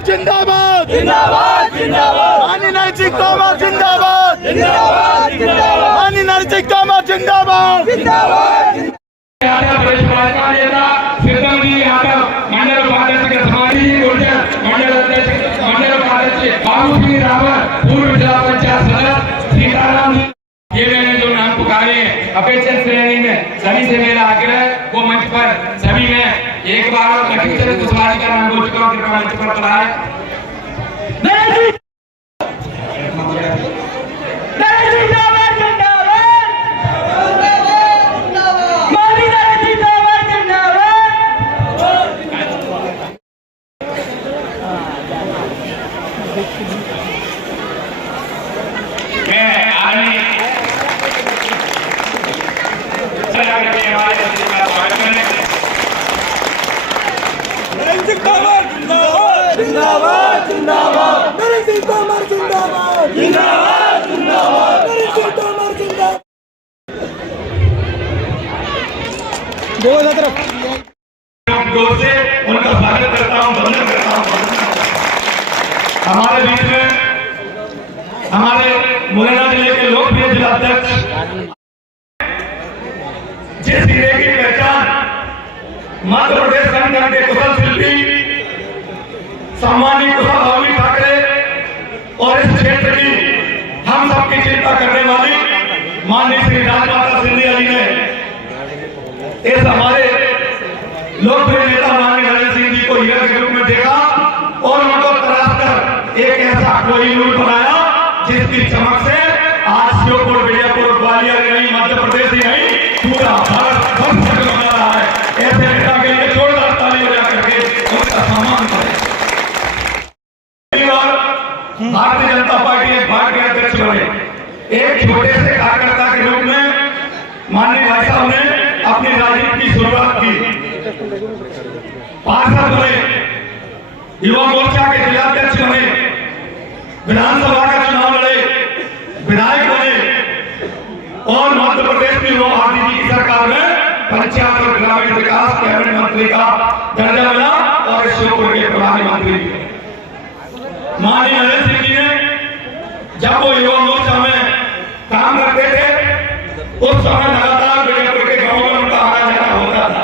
तोमर जिंदाबाद जिंदाबाद जिंदाबाद माननीय नरसिंह तोमर जिंदाबाद जिंदाबाद जिंदाबाद माननीय नरसिंह तोमर जिंदाबाद जिंदाबाद मंडल उपाध्यक्ष समाजी मंडल अध्यक्ष मंडल उपाध्यक्ष बाबू सिंह रावत पूर्व जिला पंचायत सदस्य सीताराम, ये मैंने जो नाम पुकारे हैं अपेक्षित श्रेणी में सभी से मेरा आग्रह वो मंच पर सभी में एक बार लखीसर कुशवाहा का नाम बोल चुका हूँ, कृपया मंच पर बुलाएं। जिंदाबाद जिंदाबाद नरसिंह तोमर जिंदाबाद जिंदाबाद जिंदाबाद नरसिंह तोमर जिंदाबाद। दोनों तरफ जोर से उनका स्वागत करता हूँ, वंदन करता हूँ। हमारे बीच में हमारे मुरैना जिले के लोकप्रिय जिलाध्यक्ष जिस जिले की पहचान मध्य प्रदेश संगठन के कुशल शिल्पी सम्मानित कुशल ठाकरे और इस क्षेत्र की हम सबकी चिंता करने वाली माननीय श्री राजमाता सिंधिया जी ने इस हमारे लोकप्रिय नेता माननीय नरेंद्र सिंह जी को हीरा के रूप में देखा और उनको तराश कर एक ऐसा कोहिनूर बनाया जिसकी चमक से आज श्योपुर, विजयपुर, ग्वालियर नहीं, मध्य प्रदेश ही नहीं, पूरा भारत बना रहा है। ऐसे नेता के लिए जोरदार ताली बजा करके उनका सम्मान करें। भारतीय जनता पार्टी एक भारतीय अध्यक्ष बने, एक छोटे से कार्यकर्ता के रूप में माननीय भाई साहब ने अपनी राजनीति की शुरुआत की। पार्षद बने, युवा मोर्चा के जिलाध्यक्ष बने, विधानसभा का चुनाव लड़े, विधायक बने और मध्य प्रदेश की लोग आरजेडी की सरकार में पंचायत और ग्रामीण विकास कैबिनेट मंत्री का दर्जा मिला और श्योपुर के प्रधानमंत्री। माननीय नरेंद्र सिंह जी ने जब वो युवा मोर्चा में काम करते थे उस समय लगातार विजयपुर के गांव में उनका आना जाना होता था।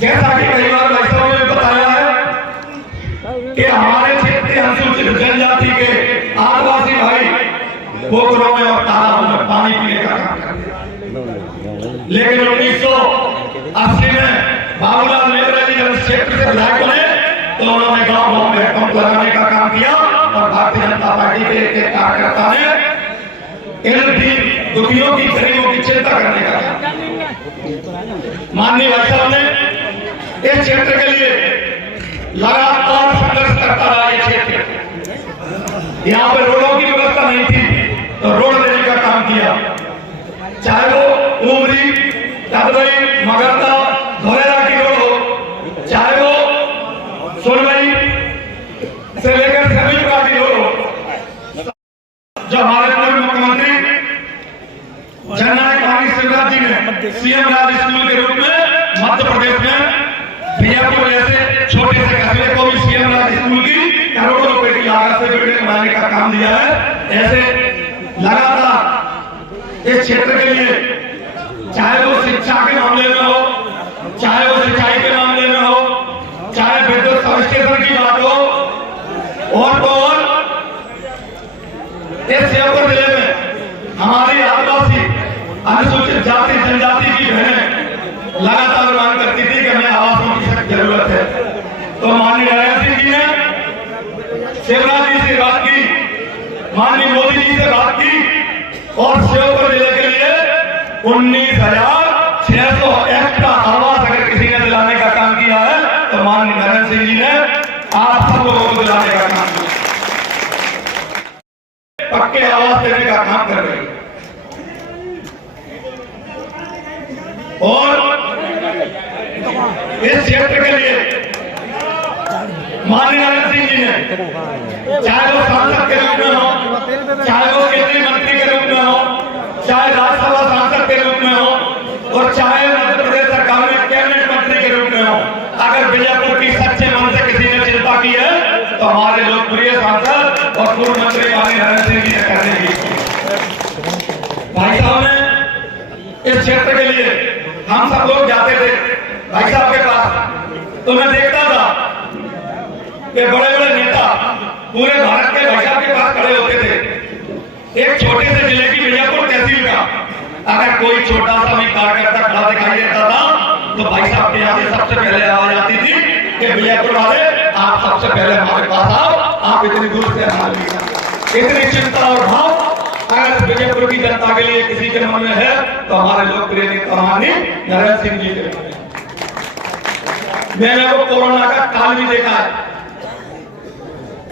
जैसा कि कई बार भाई ने बताया है कि हमारे क्षेत्र के अनुसूचित जनजाति के आदिवासी भाई पोखरों में और तालाबों में पानी पीने का काम करते हैं, लेकिन 1980 में बाबूलाल नेहरू जी जब क्षेत्र से विधायक बने तो उन्होंने गांव-गांव में पंप लगाने का काम किया और भारतीय जनता पार्टी के एक कार्यकर्ता ने इन दुखियों की, गरीबों की चिंता करने का काम। माननीय भाई साहब ने इस क्षेत्र के लिए लगातार संघर्ष करता रहा। ये क्षेत्र यहाँ पर रोडों की व्यवस्था नहीं थी तो रोड देने का काम किया, चाहे वो उमरी, तदवई, मगरदा, धोलेरा की रोड हो, चाहे वो सोनभई से लेकर सभी प्रकार की रोड। जो हमारे पूर्व मुख्यमंत्री जननायक माननीय शिवराज जी ने सीएम राज स्कूल के रूप में मध्य प्रदेश में विजयपुर जैसे छोटे से कस्बे को भी सीएम राज स्कूल की करोड़ों रुपए की लागत से बिल्डिंग बनाने का काम दिया है। ऐसे लगातार इस क्षेत्र के लिए चाहे वो शिक्षा के मामले में हो, चाहे वो सिंचाई के मामले में हो, चाहे विद्युत सबस्टेशन की बात हो और तो और इस श्योपुर जिले में हमारी आदिवासी अनुसूचित जाति जनजाति की बहनें लगातार मांग करती थी कि हमें आवासों की सख्त जरूरत है। तो माननीय नरेंद्र सिंह जी ने शिवराज जी से बात की, माननीय मोदी जी से बात की और श्योपुर जिले के लिए 19,600 एक्स्ट्रा आवास अगर किसी ने दिलाने का काम किया है तो माननीय नरेंद्र सिंह जी ने आप सब लोगों को दिलाने का काम किया, पक्के आवास देने का काम कर रहे हैं। और इस क्षेत्र के लिए माननीय नरेंद्र सिंह जी ने चाहे वो सांसद के रूप में हो, चाहे वो केंद्रीय मंत्री के रूप में हो, चाहे राज्यसभा सांसद के रूप में हो और चाहे मध्य प्रदेश सरकार में कैबिनेट मंत्री के रूप में हो, अगर विजयपुर की सच्चे मन से किसी ने चिंता की है तो हमारे लोकप्रिय सांसद और पूर्व मंत्री माननीय नरेंद्र सिंह जी ने करने की। भाई साहब ने इस क्षेत्र के लिए हम सब लोग जाते थे भाई साहब के पास, तो मैं देखता था कि बड़े बड़े नेता पूरे भारत के भाई साहब के पास खड़े होते थे। एक छोटे से जिले की बीजापुर तहसील का अगर कोई छोटा सा भी कार्यकर्ता खड़ा दिखाई देता था तो भाई साहब के यहाँ से सबसे पहले आवाज आती थी कि बीजापुर वाले आप सबसे पहले हमारे पास आओ, आप इतनी दूर से हमारे इतनी चिंता और भाव अगर बीजापुर की जनता के लिए किसी के मन में है तो हमारे लोकप्रिय नेता माननीय नरेंद्र सिंह जी के। मैंने वो कोरोना का काल भी देखा है,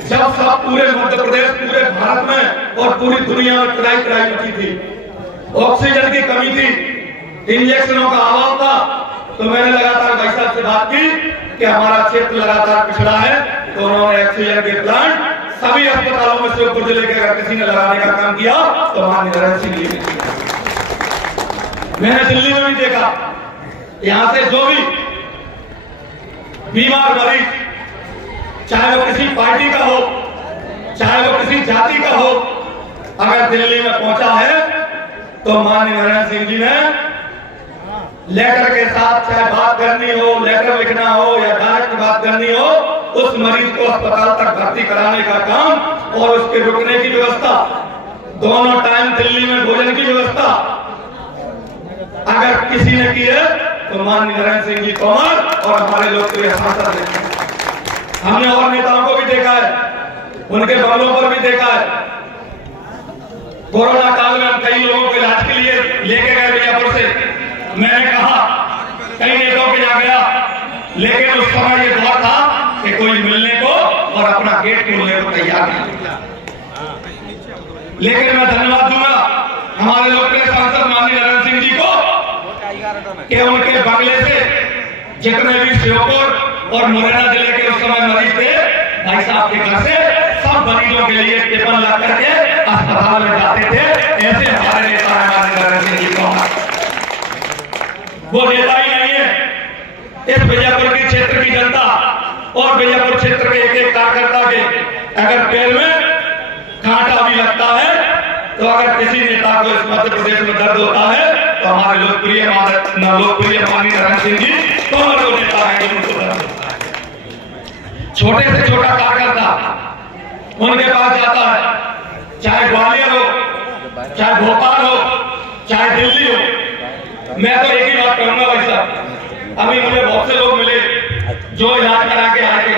जब सब पूरे मध्य प्रदेश पूरे भारत में और पूरी दुनिया में त्राही मची थी, ऑक्सीजन की कमी थी, इंजेक्शनों का अभाव था, तो मैंने लगातार भाई साहब से बात की कि हमारा क्षेत्र लगातार पिछड़ा है, तो उन्होंने ऑक्सीजन के प्लांट सभी अस्पतालों में शिवपुर जिले के अगर किसी ने लगाने का काम किया तो माननीय नरेंद्र सिंह जी ने किया। मैंने दिल्ली में भी देखा, यहां से जो भी बीमार मरीज, चाहे वो किसी पार्टी का हो, चाहे वो किसी जाति का हो, अगर दिल्ली में पहुंचा है तो माननीय नरेंद्र सिंह जी ने लेटर के साथ चाहे बात करनी हो, लेटर लिखना हो या डायरेक्ट बात करनी हो, उस मरीज को अस्पताल तक भर्ती कराने का काम और उसके रुकने की व्यवस्था, दोनों टाइम दिल्ली में भोजन की व्यवस्था अगर किसी ने की है तो माननीय नरेंद्र सिंह जी तोमर और हमारे लोकप्रिय सांसद ने। हमने और नेताओं को भी देखा है, उनके बंगलों पर भी देखा है। कोरोना काल में हम कई लोगों को इलाज के लिए लेके गए बीजापुर से, मैंने कहा कई नेताओं के यहाँ गया, लेकिन उस समय ये दौर था कि कोई मिलने को और अपना गेट खोलने को तैयार नहीं था। लेकिन मैं धन्यवाद दूंगा हमारे लोकप्रिय सांसद माननीय नरेंद्र सिंह जी को कि उनके बंगले से जितने भी श्योपुर और मुरैना जिले के उस समय मरीज थे, भाई साहब के घर से सब मरीजों के लिए टिफिन ला करके अस्पताल में जाते थे। ऐसे हमारे नेता हमारे नरेंद्र सिंह जी को, वो नेता ही नहीं है, इस बीजापुर के क्षेत्र की जनता और बीजापुर क्षेत्र के एक कार्यकर्ता के अगर पैर में कांटा भी लगता है तो अगर किसी नेता को इस मध्य प्रदेश में दर्द होता है तो हमारे लोकप्रिय माननीय नरेंद्र सिंह जी तोमर वो नेता है जो उनको दर्द होता है। छोटे से छोटा कार्यकर्ता उनके पास जाता है, चाहे ग्वालियर हो, चाहे भोपाल हो, चाहे दिल्ली हो। मैं तो एक ही बात कहूंगा भाई साहब, अभी मुझे बहुत से लोग मिले जो इलाज करा के आए थे,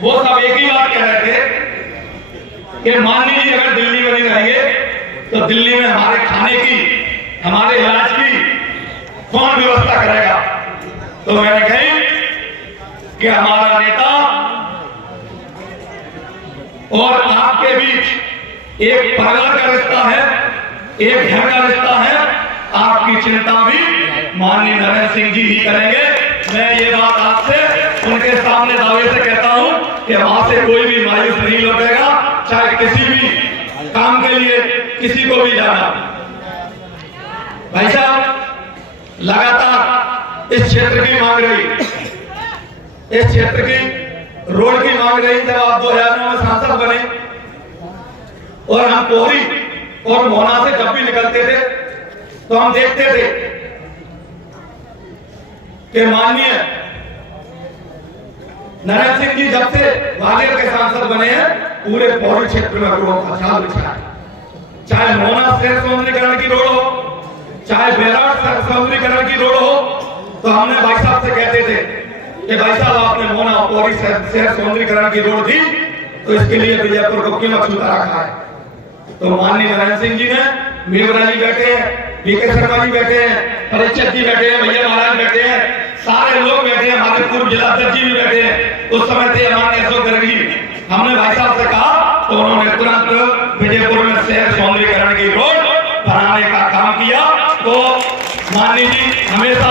वो सब एक ही बात कह रहे थे कि माननीय जी अगर दिल्ली में नहीं रहेंगे तो दिल्ली में हमारे खाने की, हमारे इलाज की कौन व्यवस्था करेगा। तो मैंने कही कि हमारा नेता और आपके बीच एक परिवार का रिश्ता है, एक घर का रिश्ता है, आपकी चिंता भी माननीय नरेंद्र सिंह जी ही करेंगे। मैं ये बात आपसे उनके सामने दावे से कहता हूं कि वहां से कोई भी मायूस नहीं लौटेगा, चाहे किसी भी काम के लिए किसी को भी जाना। भाई साहब लगातार इस क्षेत्र की मांग रही, इस क्षेत्र की रोड की मांग रही। जब आप 2009 में सांसद बने और हम पोहरी और मोहना से जब भी निकलते थे तो हम देखते थे कि माननीय नरेंद्र सिंह जी जब से ग्वालियर के सांसद बने हैं पूरे पौड़ी क्षेत्र में रोड का जाल बिछा है। चाहे मोहना शहर सौंदर्यीकरण की रोड हो, चाहे बेलाट सौंदर्यीकरण की रोड हो, तो हमने भाई साहब से कहते थे कि भाई साहब आपने मोहना पौड़ी शहर सौंदर्यीकरण की रोड दी तो इसके लिए बीजापुर को क्यों अछूता रखा है। तो माननीय नरेंद्र सिंह जी ने, मेघरा जी बैठे हैं, बीके शर्मा जी बैठे हैं, परीक्षक जी बैठे हैं, भैया महाराज बैठे हैं, सारे लोग बैठे हैं, हमारे पूर्व जिलाध्यक्ष जी भी बैठे हैं। उस समय थे हमारे अशोक गर्ग जी। हमने भाई साहब से कहा तो उन्होंने तुरंत विजयपुर में शहर सौंदर्यीकरण की रोड बनाने का काम किया। तो माननीय जी हमेशा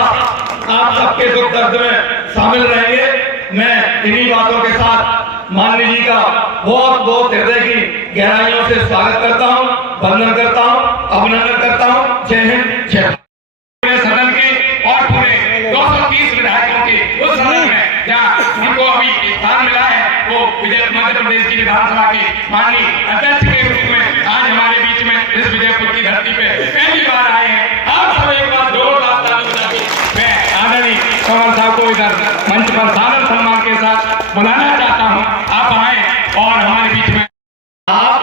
आप सबके दुख दर्द में शामिल रहेंगे। मैं इन्हीं बातों के साथ माननीय जी का बहुत बहुत हृदय की गहराइयों से स्वागत करता हूं, वंदन करता हूं, अभिनंदन करता हूं। जय हिंद, जय भारत। सदन के और पूरे 230 विधायकों के उस सदन में जहाँ उनको अभी स्थान मिला है वो मध्य प्रदेश की विधानसभा के माननीय अध्यक्ष के रूप में आज हमारे बीच में इस विजयपुर की धरती पे पहली बार आए हैं। आप सब एक बार जोरदार ताली बजा के मैं आदरणीय कंवर साहब को इधर मंच पर सादर सम्मान के साथ बुलाना चाहता हूँ। आप आए और हमारे बीच में आप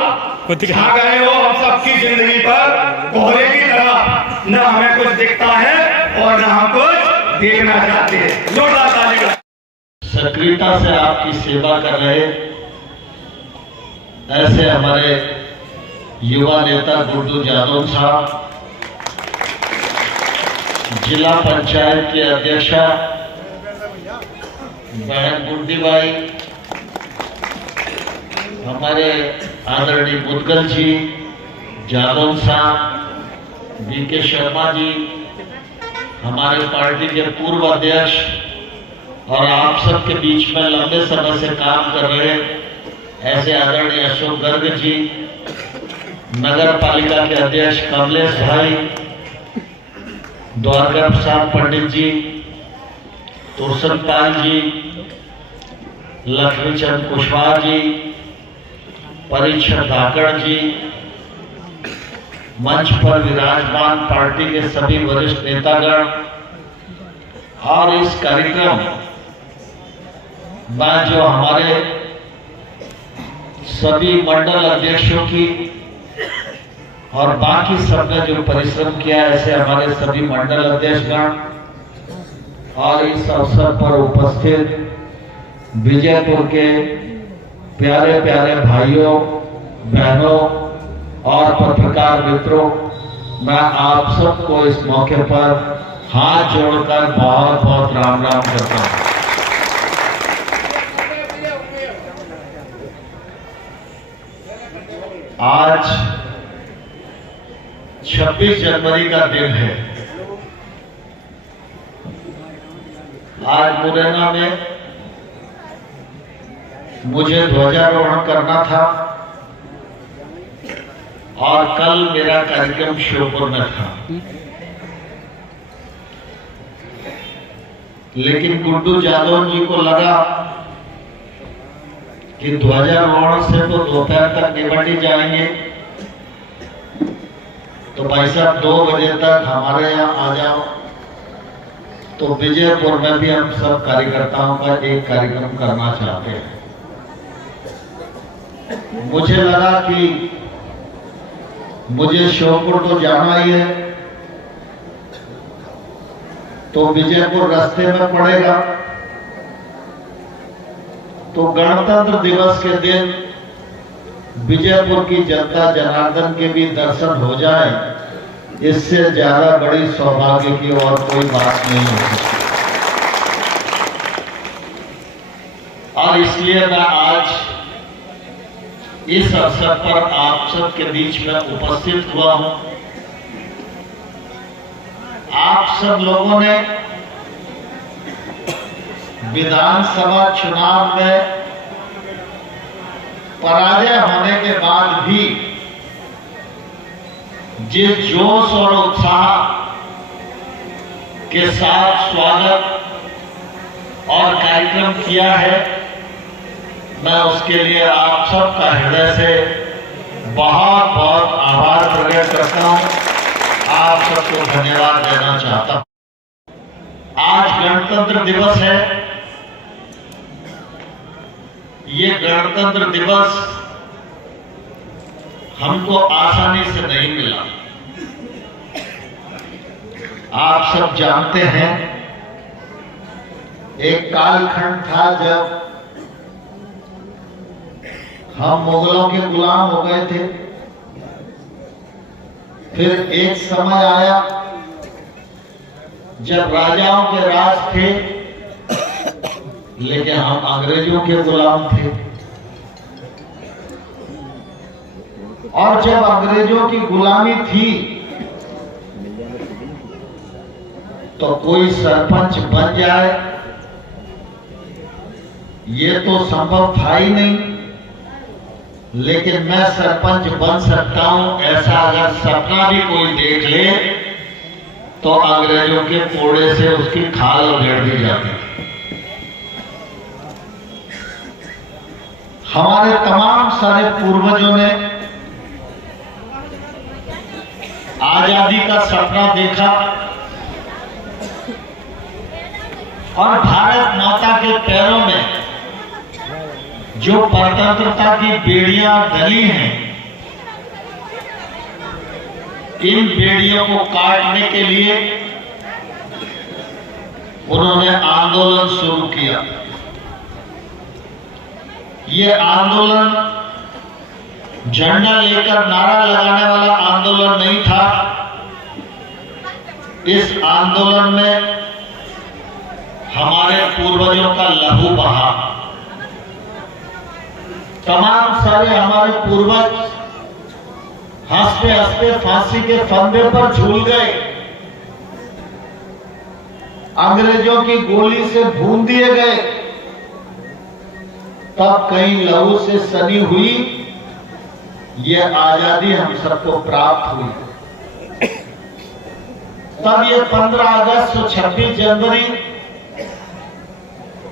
छा गए हो हम सबकी जिंदगी पर कोहरे की तरह, न हमें कुछ दिखता है और न हम कुछ देखना चाहते हैं। जोरदार ताली बजा। सक्रियता से आपकी सेवा कर रहे ऐसे हमारे युवा नेता गुड्डू यादव साहब, जिला पंचायत के अध्यक्षा बहन गुड्डी बाई, हमारे आदरणीय मुदगल जी, यादव साहब, बीके शर्मा जी, हमारे पार्टी के पूर्व अध्यक्ष और आप सबके बीच में लंबे समय से काम कर रहे ऐसे आदरणीय अशोक गर्ग जी, नगर पालिका के अध्यक्ष कमलेश भाई, द्वारका प्रसाद पंडित जी, तुरसन पाल जी, लक्ष्मीचंद कुशवाहा जी, परीक्षण धाकड़ जी, मंच पर विराजमान पार्टी के सभी वरिष्ठ नेतागण और इस कार्यक्रम में जो हमारे सभी मंडल अध्यक्षों की और बाकी सबने जो परिश्रम किया ऐसे हमारे सभी मंडल अध्यक्षगण और इस अवसर पर उपस्थित विजयपुर के प्यारे प्यारे भाइयों बहनों और पत्रकार मित्रों, मैं आप सबको इस मौके पर हाथ जोड़कर बहुत बहुत राम राम करता हूं। आज 26 जनवरी का दिन है। आज मुरैना में मुझे ध्वजारोहण करना था और कल मेरा कार्यक्रम श्योपुर में था, लेकिन गुड्डू यादव जी को लगा कि ध्वजारोहण से तो दोपहर तक निपट ही जाएंगे, तो भाई साहब 2 बजे तक हमारे यहाँ आ जाओ। तो विजयपुर में भी हम सब कार्यकर्ताओं का एक कार्यक्रम करना चाहते हैं। मुझे लगा कि मुझे श्योपुर तो जाना ही है, तो विजयपुर रास्ते में पड़ेगा, तो गणतंत्र दिवस के दिन विजयपुर की जनता जनार्दन के भी दर्शन हो जाए, इससे ज्यादा बड़ी सौभाग्य की और कोई बात नहीं हो सकती। और इसलिए मैं आज इस अवसर पर आप सबके बीच में उपस्थित हुआ हूं। आप सब लोगों ने विधानसभा चुनाव में पराजय होने के बाद भी जिस जोश और उत्साह के साथ स्वागत और कार्यक्रम किया है, मैं उसके लिए आप सबका हृदय से बहुत बहुत आभार प्रकट करता हूं। आप सबको धन्यवाद देना चाहता हूं। आज गणतंत्र दिवस है। ये गणतंत्र दिवस हमको आसानी से नहीं मिला। आप सब जानते हैं, एक कालखंड था जब हम मुगलों के गुलाम हो गए थे। फिर एक समय आया जब राजाओं के राज थे, लेकिन हम अंग्रेजों के गुलाम थे। और जब अंग्रेजों की गुलामी थी तो कोई सरपंच बन जाए ये तो संभव था ही नहीं, लेकिन मैं सरपंच बन सकता हूं ऐसा अगर सपना भी कोई देख ले तो अंग्रेजों के कोड़े से उसकी खाल उधेड़ दी जाती। हमारे तमाम सारे पूर्वजों ने आजादी का सपना देखा और भारत माता के पैरों में जो स्वतंत्रता की बेड़ियां डली हैं, इन बेड़ियों को काटने के लिए उन्होंने आंदोलन शुरू किया। ये आंदोलन झंडा लेकर नारा लगाने वाला आंदोलन नहीं था। इस आंदोलन में हमारे पूर्वजों का लहू बहा। तमाम सारे हमारे पूर्वज हंसते हंसते फांसी के फंदे पर झूल गए, अंग्रेजों की गोली से भून दिए गए। तब कहीं लहू से सनी हुई यह आजादी हम सबको प्राप्त हुई। तब ये 15 अगस्त और 26 जनवरी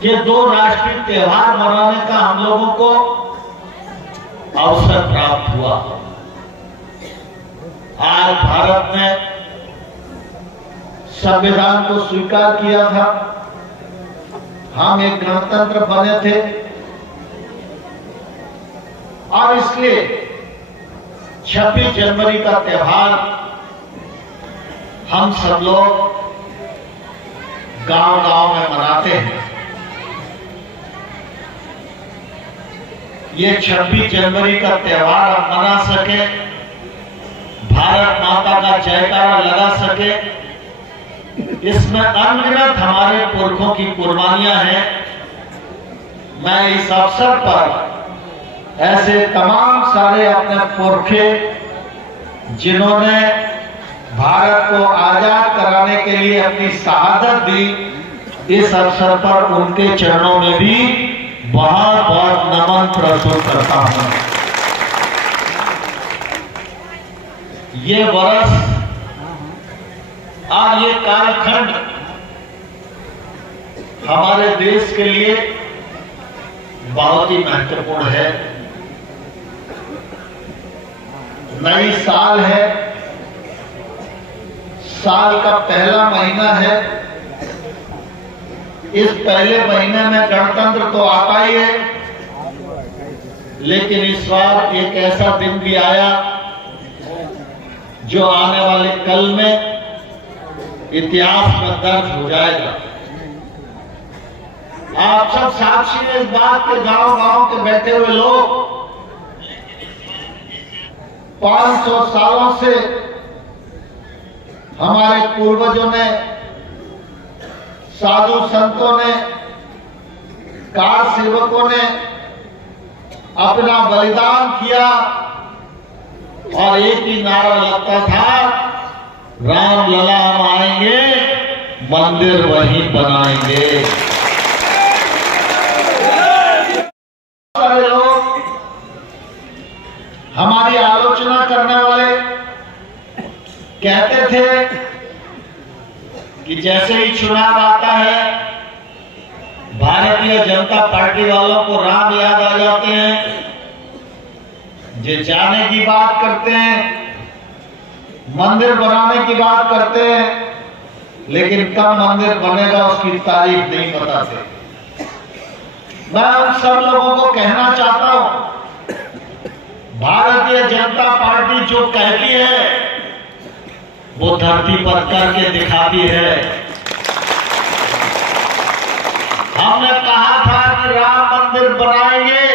के दो राष्ट्रीय त्योहार मनाने का हम लोगों को अवसर प्राप्त हुआ। आज भारत ने संविधान को स्वीकार किया था, हम एक गणतंत्र बने थे और इसलिए 26 जनवरी का त्योहार हम सब लोग गांव-गांव में मनाते हैं। ये 26 जनवरी का त्योहार हम मना सके, भारत माता का जयकारा लगा सके, इसमें अनगिनत हमारे पुरखों की कुर्बानियां हैं। मैं इस अवसर पर ऐसे तमाम सारे अपने पुरखे जिन्होंने भारत को आजाद कराने के लिए अपनी शहादत दी, इस अवसर पर उनके चरणों में भी बहुत बहुत नमन प्रस्तुत करता हूं। ये वर्ष और ये कालखंड हमारे देश के लिए बहुत ही महत्वपूर्ण है। नई साल है, साल का पहला महीना है। इस पहले महीने में गणतंत्र तो आता ही है, लेकिन इस बार एक ऐसा दिन भी आया जो आने वाले कल में इतिहास में दर्ज हो जाएगा। आप सब साक्षी हैं इस बात के, गांव-गांव के बैठे हुए लोग 500 सालों से हमारे पूर्वजों ने, साधु संतों ने, कार सेवकों ने अपना बलिदान किया और एक ही नारा लगता था, राम लला हम आएंगे, मंदिर वहीं बनाएंगे। सारे लोग हमारी आलोचना करने वाले कहते थे कि जैसे ही चुनाव आता है भारतीय जनता पार्टी वालों को राम याद आ जाते हैं, जे जाने की बात करते हैं, मंदिर बनाने की बात करते हैं, लेकिन कब मंदिर बनेगा उसकी तारीख नहीं बताते। मैं उन सब लोगों को कहना चाहता हूं, भारतीय जनता पार्टी जो कहती है वो धरती पर करके दिखाती है। हमने कहा था कि राम मंदिर बनाएंगे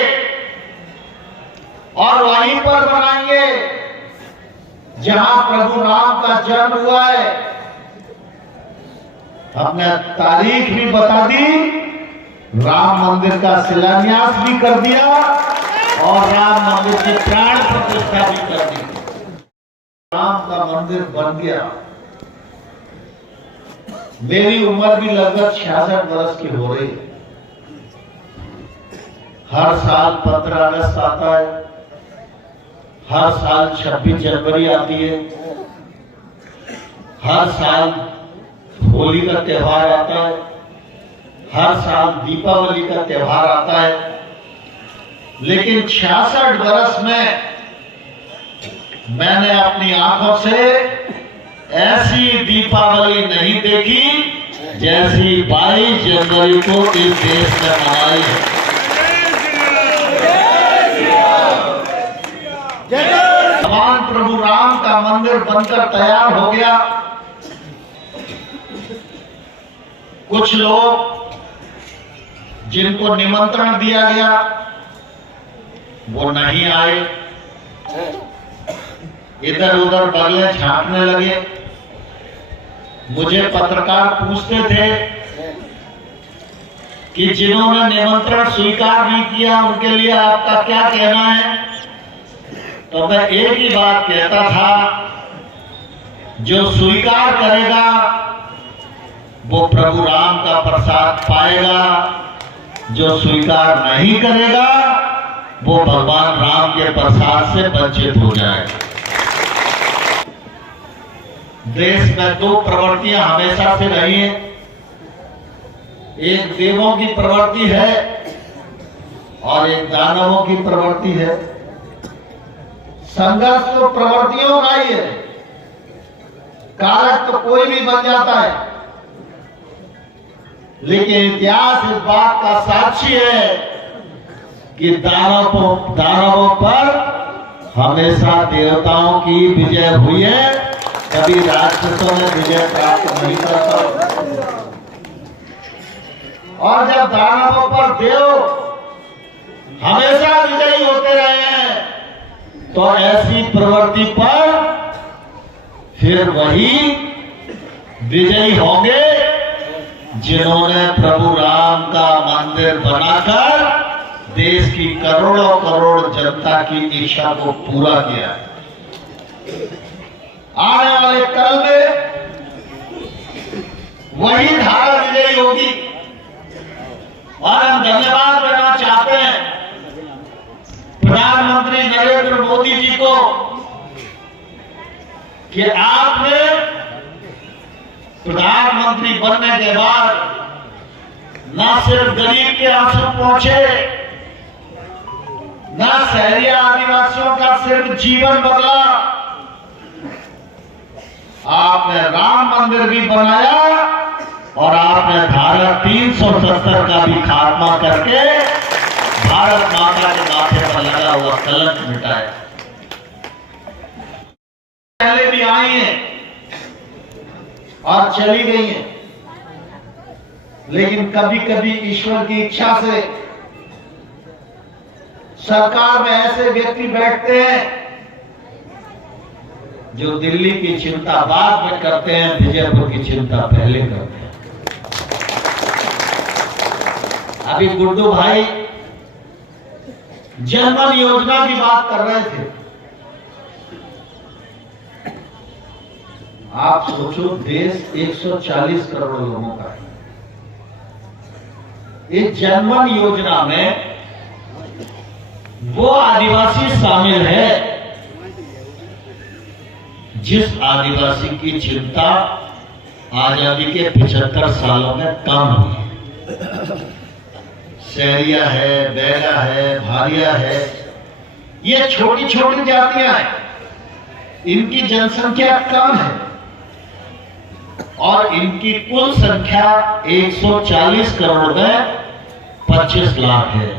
और वहीं पर बनाएंगे जहां प्रभु राम का जन्म हुआ है। हमने तारीख भी बता दी, राम मंदिर का शिलान्यास भी कर दिया और राम मंदिर की प्राण प्रतिष्ठा भी कर दी। राम का मंदिर बन गया। मेरी उम्र भी लगभग 66 वर्ष की हो रही। हर साल 15 अगस्त आता है, हर साल 26 जनवरी आती है, हर साल होली का त्योहार आता है, हर साल दीपावली का त्योहार आता है। लेकिन 66 वर्ष में मैंने अपनी आंखों से ऐसी दीपावली नहीं देखी जैसी 22 जनवरी को इस देश में मनाई है। भगवान प्रभु राम का मंदिर बनकर तैयार हो गया। कुछ लोग जिनको निमंत्रण दिया गया वो नहीं आए, इधर उधर बगले झांकने लगे। मुझे पत्रकार पूछते थे कि जिन्होंने निमंत्रण स्वीकार नहीं किया उनके लिए आपका क्या कहना है? तो मैं एक ही बात कहता था, जो स्वीकार करेगा वो प्रभु राम का प्रसाद पाएगा, जो स्वीकार नहीं करेगा वो भगवान राम के प्रसाद से वंचित हो जाएगा। देश में दो प्रवृत्तियां हमेशा से रही हैं, एक देवों की प्रवृत्ति है और एक दानवों की प्रवृत्ति है। संघर्ष तो प्रवृत्तियों का ही है, कारक तो कोई भी बन जाता है, लेकिन इतिहास इस बात का साक्षी है कि दानवों पर हमेशा देवताओं की विजय हुई है, कभी राक्षसों ने विजय प्राप्त नहीं कर पाए। और जब दानवों पर देव हमेशा विजयी होते रहे हैं तो ऐसी प्रवृत्ति पर फिर वही विजयी होंगे जिन्होंने प्रभु राम का मंदिर बनाकर देश की करोड़ों करोड़ जनता की इच्छा को पूरा किया। आने वाले कल में वही धारा विजयी होगी और हम धन्यवाद देना चाहते हैं प्रधानमंत्री नरेंद्र मोदी जी को कि आपने प्रधानमंत्री बनने के बाद न सिर्फ गरीब के आंसू पहुंचे, न शहरी आदिवासियों का सिर्फ जीवन बदला, आपने राम मंदिर भी बनाया और आपने धारा 370 का भी खात्मा करके भारत माता के माथे पर लगा हुआ कलंक मिटाया। पहले भी आई हैं और चली गई हैं, लेकिन कभी कभी ईश्वर की इच्छा से सरकार में ऐसे व्यक्ति बैठते हैं जो दिल्ली की चिंता बाद में करते हैं, विजयपुर की चिंता पहले करते हैं। अभी गुड्डू भाई जनधन योजना की बात कर रहे थे। आप सोचो, देश 140 करोड़ लोगों का है। इस जनधन योजना में वो आदिवासी शामिल है जिस आदिवासी की चिंता आजादी के 75 सालों में कम हुई। सहरिया है, बैगा है, भारिया है, ये छोटी छोटी जातियां हैं, इनकी जनसंख्या कम है और इनकी कुल संख्या 140 करोड़ में 25 लाख है।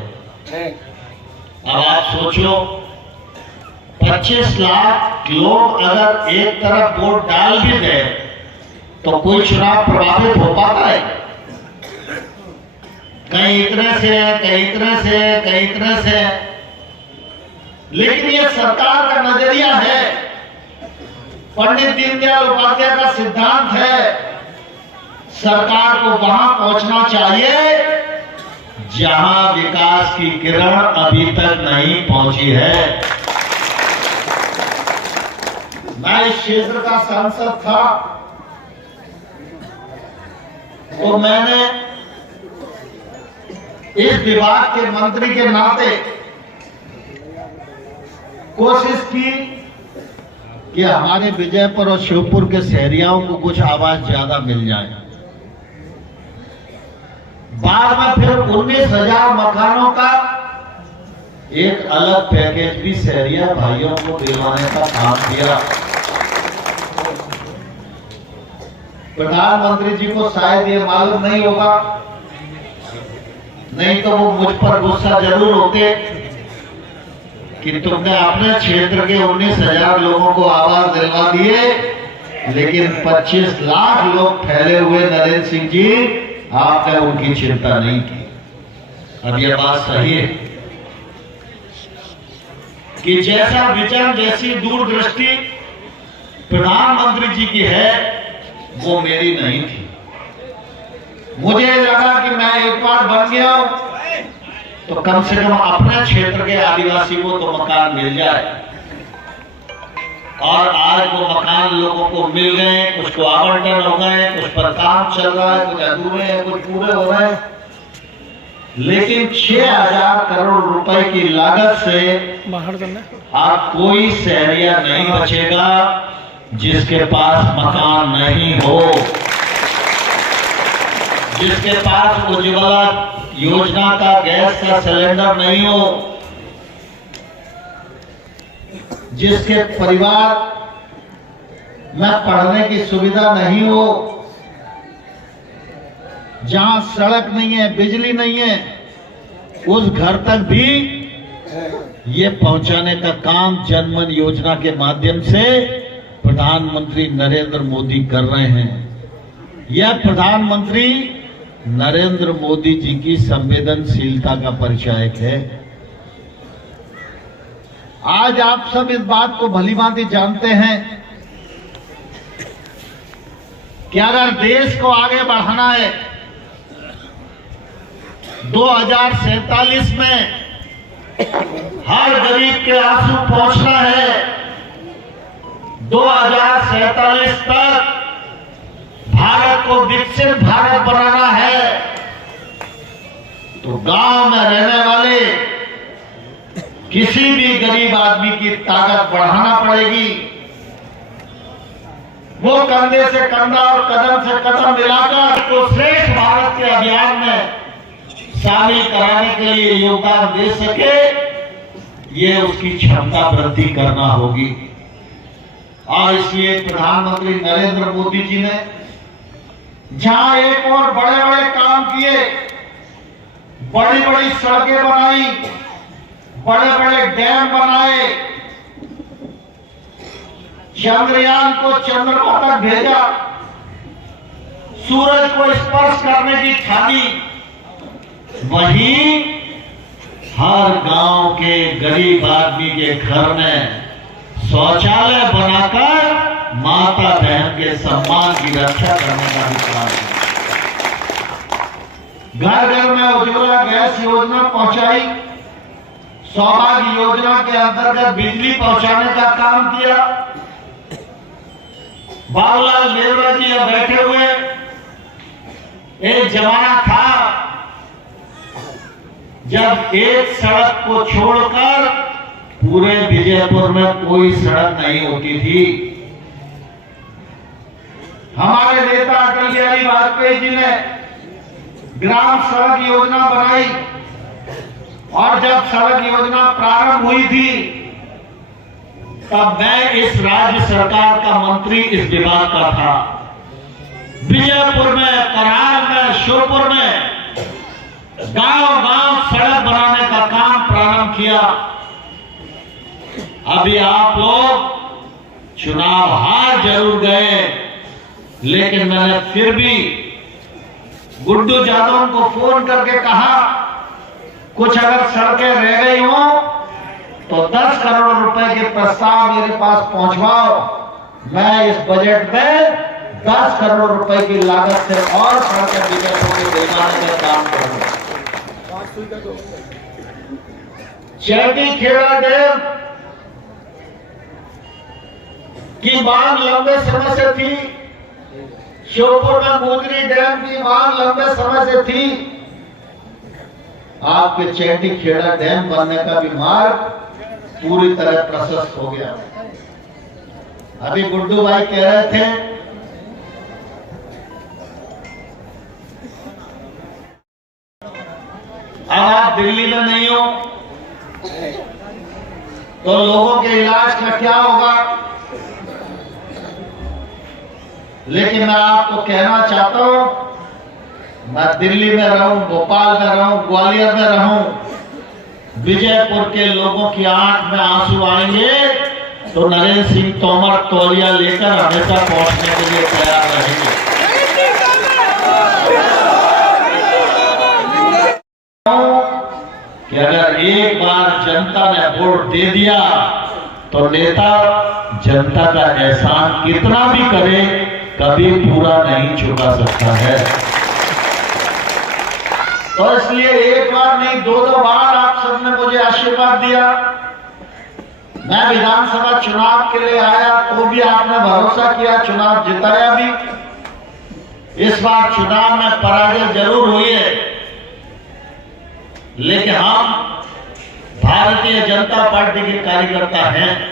अब आप सोचो, 25 लाख लोग अगर एक तरफ वोट डाल भी गए तो कोई चुनाव प्रभावित हो पाता है? कहीं इतने से, कहीं इतने से, कहीं इतने से। लेकिन ये सरकार का नजरिया है, पंडित दीनदयाल उपाध्याय का सिद्धांत है, सरकार को वहां पहुंचना चाहिए जहां विकास की किरण अभी तक नहीं पहुंची है। मैं इस क्षेत्र का सांसद था तो मैंने इस विभाग के मंत्री के नाते कोशिश की कि हमारे विजयपुर और शिवपुर के शहरियों को कुछ आवाज ज्यादा मिल जाए। बाद में फिर 19,000 मकानों का एक अलग पैकेज भी शहरिया भाइयों को दिलवाने का काम किया। प्रधानमंत्री जी को शायद ये मालूम नहीं होगा, नहीं तो वो मुझ पर गुस्सा जरूर होते कि तुमने अपने क्षेत्र के 19,000 लोगों को आवास दिलवा दिए, लेकिन 25 लाख लोग फैले हुए नरेंद्र सिंह जी, आपने उनकी चिंता नहीं की। अब यह बात सही है कि जैसा विजन, जैसी दूरदृष्टि प्रधानमंत्री जी की है, वो मेरी नहीं थी। मुझे लगा कि मैं एक बार बन गया तो कम से कम अपने क्षेत्र के आदिवासी को तो मकान मिल जाए, और आज वो मकान लोगों को मिल गए, कुछ को आवंटन हो गए, कुछ पर काम चल रहा है, कुछ अधूरे हैं, कुछ पूरे हो रहे हैं। लेकिन 6,000 करोड़ रुपए की लागत से आप कोई शहरिया नहीं बचेगा जिसके पास मकान नहीं हो, जिसके पास उज्ज्वला योजना का गैस का सिलेंडर नहीं हो, जिसके परिवार में पढ़ने की सुविधा नहीं हो, जहां सड़क नहीं है, बिजली नहीं है, उस घर तक भी ये पहुंचाने का काम जनमन योजना के माध्यम से प्रधानमंत्री नरेंद्र मोदी कर रहे हैं। यह प्रधानमंत्री नरेंद्र मोदी जी की संवेदनशीलता का परिचायक है। आज आप सब इस बात को भलीभांति जानते हैं कि अगर देश को आगे बढ़ाना है, 2047 में हर गरीब के आंसू पहुंचना है, 2047 तक भारत को विकसित भारत बनाना है, तो गांव में रहने वाले किसी भी गरीब आदमी की ताकत बढ़ाना पड़ेगी। वो कंधे से कंधा और कदम से कदम मिलाकर तो श्रेष्ठ भारत के अभियान में शामिल कराने के लिए योगदान दे सके, ये उसकी क्षमता वृद्धि करना होगी। और इसलिए प्रधानमंत्री नरेंद्र मोदी जी ने जहां एक और बड़े बड़े काम किए, बड़ी बड़ी सड़कें बनाई, बड़े बड़े डैम बनाए, चंद्रयान को चंद्रमा तक भेजा, सूरज को स्पर्श करने की ठानी, वहीं हर गांव के गरीब आदमी के घर में शौचालय बनाकर माता बहन के सम्मान की रक्षा करने का भी काम है। घर घर में उज्ज्वला गैस योजना पहुंचाई, सौभाग्य योजना के अंतर्गत बिजली पहुंचाने का काम किया। बाबूलाल नेवरा जी अब बैठे हुए, एक जमाना था जब एक सड़क को छोड़कर पूरे विजयपुर में कोई सड़क नहीं होती थी। हमारे नेता अटल बिहारी वाजपेयी जी ने ग्राम सड़क योजना बनाई, और जब सड़क योजना प्रारंभ हुई थी तब मैं इस राज्य सरकार का मंत्री इस विभाग का था। विजयपुर में, कराल में, श्योपुर में गांव गांव सड़क बनाने का काम प्रारंभ किया। अभी आप लोग चुनाव हार जरूर गए, लेकिन मैंने फिर भी गुड्डू जादव को फोन करके कहा, कुछ अगर सड़कें रह गई हो तो 10 करोड़ रुपए के प्रस्ताव मेरे पास पहुंचवाओ, मैं इस बजट में 10 करोड़ रुपए की लागत से और सड़कें विजयपुर को दिलवाने का काम करूंगा। चैती खेड़ा डैम की मांग लंबे समय से थी, श्योपुर में मुंदरी डैम की मांग लंबे समय से थी। आपके चैती खेड़ा डैम बनने का भी मार्ग पूरी तरह प्रशस्त हो गया। अभी गुड्डू भाई कह रहे थे अब आप दिल्ली में नहीं हो, तो लोगों के इलाज का क्या होगा? लेकिन मैं आपको कहना चाहता हूं, मैं दिल्ली में रहूं, भोपाल में रहूं, ग्वालियर में रहूं, विजयपुर के लोगों की आंख में आंसू आएंगे तो नरेंद्र सिंह तोमर तौलिया लेकर हमेशा पहुंचने के लिए तैयार रहेंगे। कि अगर एक बार जनता ने वोट दे दिया तो नेता जनता का एहसान कितना भी करे कभी पूरा नहीं चुका सकता है। तो इसलिए एक बार नहीं, दो बार आप सबने मुझे आशीर्वाद दिया। मैं विधानसभा चुनाव के लिए आया तो भी आपने भरोसा किया, चुनाव जिताया भी। इस बार चुनाव में पराजय जरूर हुई है, लेकिन हम भारतीय जनता पार्टी के कार्यकर्ता हैं।